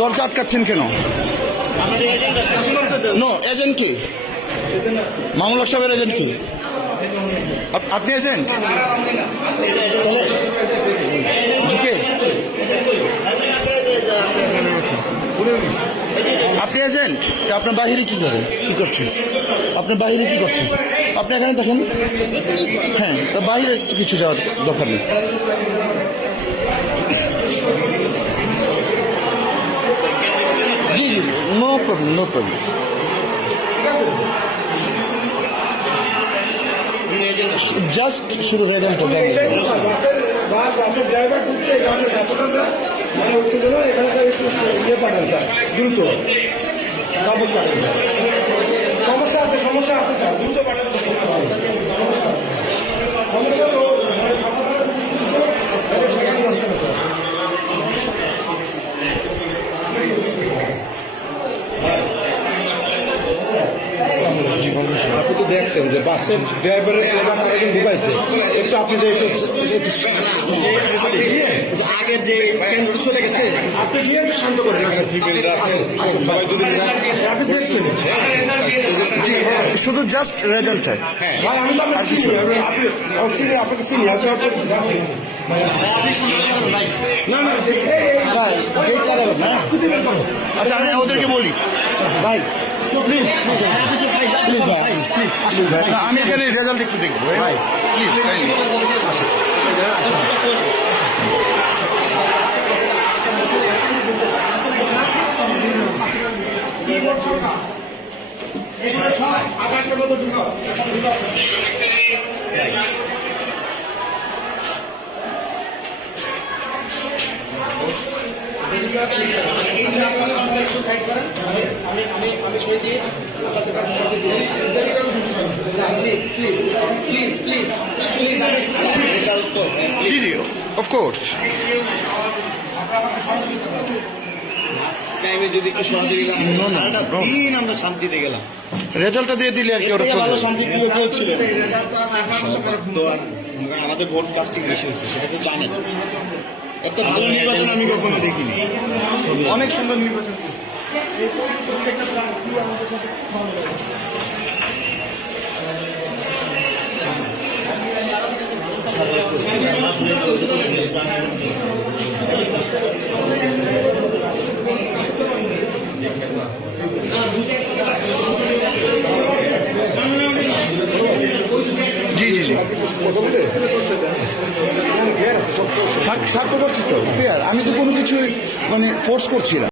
দরজা আটকাচ্ছেন কেন? No, agent কি? মামুল হক সাহেবের এজেন্ট কি? আপনি এজেন্ট? কে? আপনি এজেন্ট? আপনার বাহিরে কি করেন, কি করছেন? আপনার বাহিরে কি করছেন? আপনি এখানে দেখেন। হ্যাঁ, তা বাহিরে কিছু যাওয়ার দরকার নেই। জি জি, no problem, no problem. Just শুরু হয়ে যান। বাসের ড্রাইভার ঢুকছে, এখানে সাপোর্টাররা মানে একটু যেন এখানে ইয়ে পাঠান স্যার, দ্রুত সাপোর্ট পাঠান স্যার। সমস্যা আছে স্যার, দ্রুত পাঠান। আপনি তো দেখছেন যে বাসের ড্রাইভারের একজন ঢুকাইছে, একটু আপনি যে আগের যে চলে গেছে, আপনি গিয়ে একটু শান্ত করেন। সবাই আপনি দেখছেন শুধু জাস্ট রেজাল্ট চাই। ভাই, আমি তো আপনাকে চিনি, আপনাকে চিনি। না না ভাই, আচ্ছা আমি ওদেরকে বলি ভাই, প্লিজ প্লিজ ভাই, প্লিজ প্লিজ ভাই, আমি এখানে রেজাল্ট একটু দেখবো ভাই, প্লিজ। G G, of course. টাইমে যদি একটু সহযোগিতা দিন, আমরা শান্তিতে গেলাম। রেজাল্টটা দিয়ে দিলে আর কি ওরা চলে ভালো যাবে। শান্তি দিয়ে দিয়েছিলেন। তো আমাদের ভোট কাস্টিং বেশি হচ্ছে, সেটা তো জানেন। এত ভালো নির্বাচন আমি কখনো দেখিনি। অনেক সুন্দর নির্বাচন। জি জি জি, সাক্ষ্য করছি তো, ফেয়ার। আমি তো কোনো কিছুই মানে ফোর্স করছি না।